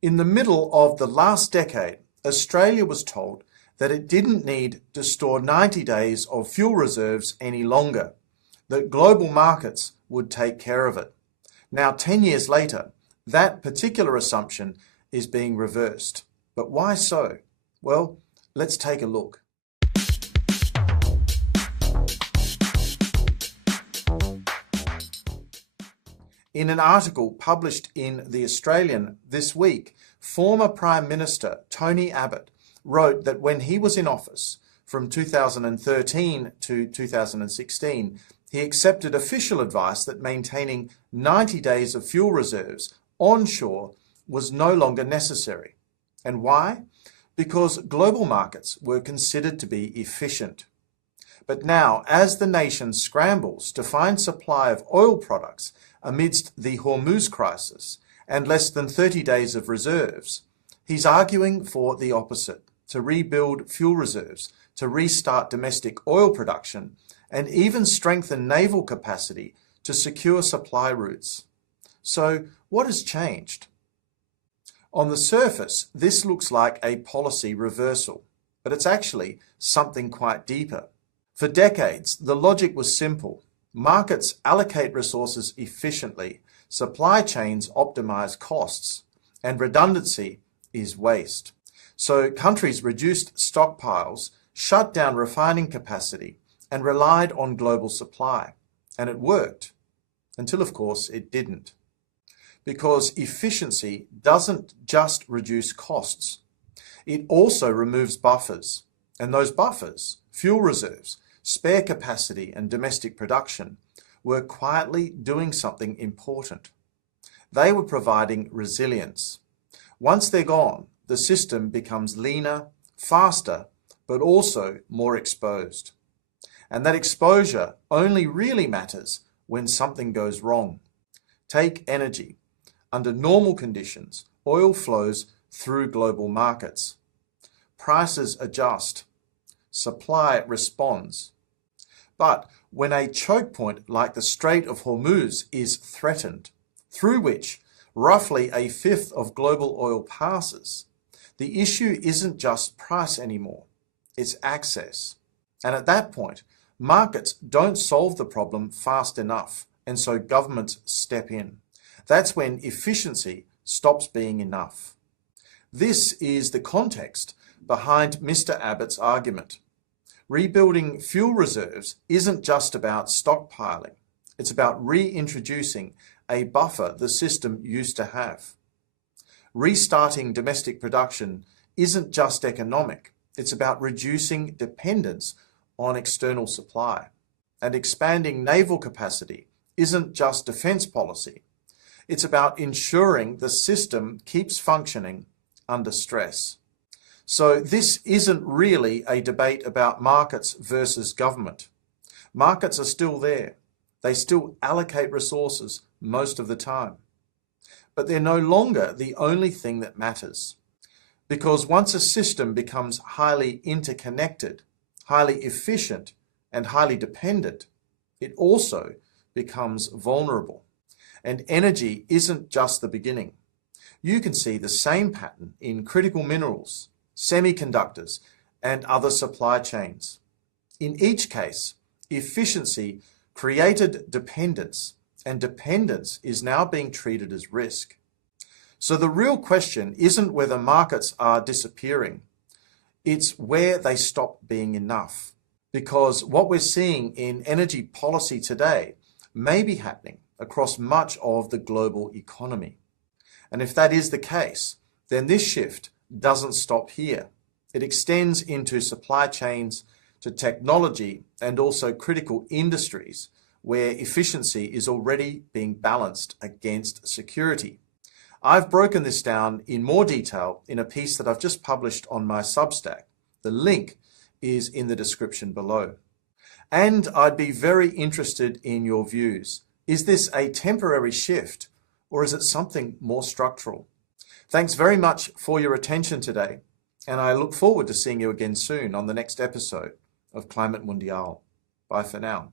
In the middle of the last decade, Australia was told that it didn't need to store 90 days of fuel reserves any longer, that global markets would take care of it. Now, 10 years later, that particular assumption is being reversed. But why so? Well, let's take a look. In an article published in The Australian this week, former Prime Minister Tony Abbott wrote that when he was in office from 2013 to 2016, he accepted official advice that maintaining 90 days of fuel reserves onshore was no longer necessary. And why? Because global markets were considered to be efficient. But now, as the nation scrambles to find supply of oil products amidst the Hormuz crisis and less than 30 days of reserves, he's arguing for the opposite, to rebuild fuel reserves, to restart domestic oil production, and even strengthen naval capacity to secure supply routes. So, what has changed? On the surface, this looks like a policy reversal, but it's actually something quite deeper. For decades, the logic was simple. Markets allocate resources efficiently, supply chains optimize costs, and redundancy is waste. So countries reduced stockpiles, shut down refining capacity, and relied on global supply. And it worked, until of course it didn't. Because efficiency doesn't just reduce costs, it also removes buffers. And those buffers, fuel reserves, spare capacity and domestic production, were quietly doing something important. They were providing resilience. Once they're gone, the system becomes leaner, faster, but also more exposed. And that exposure only really matters when something goes wrong. Take energy. Under normal conditions, oil flows through global markets. Prices adjust. Supply responds. But when a choke point like the Strait of Hormuz is threatened, through which roughly a fifth of global oil passes, the issue isn't just price anymore, it's access. And at that point, markets don't solve the problem fast enough, and so governments step in. That's when efficiency stops being enough. This is the context behind Mr. Abbott's argument. Rebuilding fuel reserves isn't just about stockpiling. It's about reintroducing a buffer the system used to have. Restarting domestic production isn't just economic. It's about reducing dependence on external supply. And expanding naval capacity isn't just defense policy. It's about ensuring the system keeps functioning under stress. So this isn't really a debate about markets versus government. Markets are still there. They still allocate resources most of the time. But they're no longer the only thing that matters. Because once a system becomes highly interconnected, highly efficient, and highly dependent, it also becomes vulnerable. And energy isn't just the beginning. You can see the same pattern in critical minerals, semiconductors, and other supply chains. In each case, efficiency created dependence, and dependence is now being treated as risk. So the real question isn't whether markets are disappearing, it's where they stop being enough. Because what we're seeing in energy policy today may be happening across much of the global economy. And if that is the case, then this shift doesn't stop here. It extends into supply chains, to technology, and also critical industries where efficiency is already being balanced against security. I've broken this down in more detail in a piece that I've just published on my Substack. The link is in the description below. And I'd be very interested in your views. Is this a temporary shift, or is it something more structural? Thanks very much for your attention today, and I look forward to seeing you again soon on the next episode of Climate Mundial. Bye for now.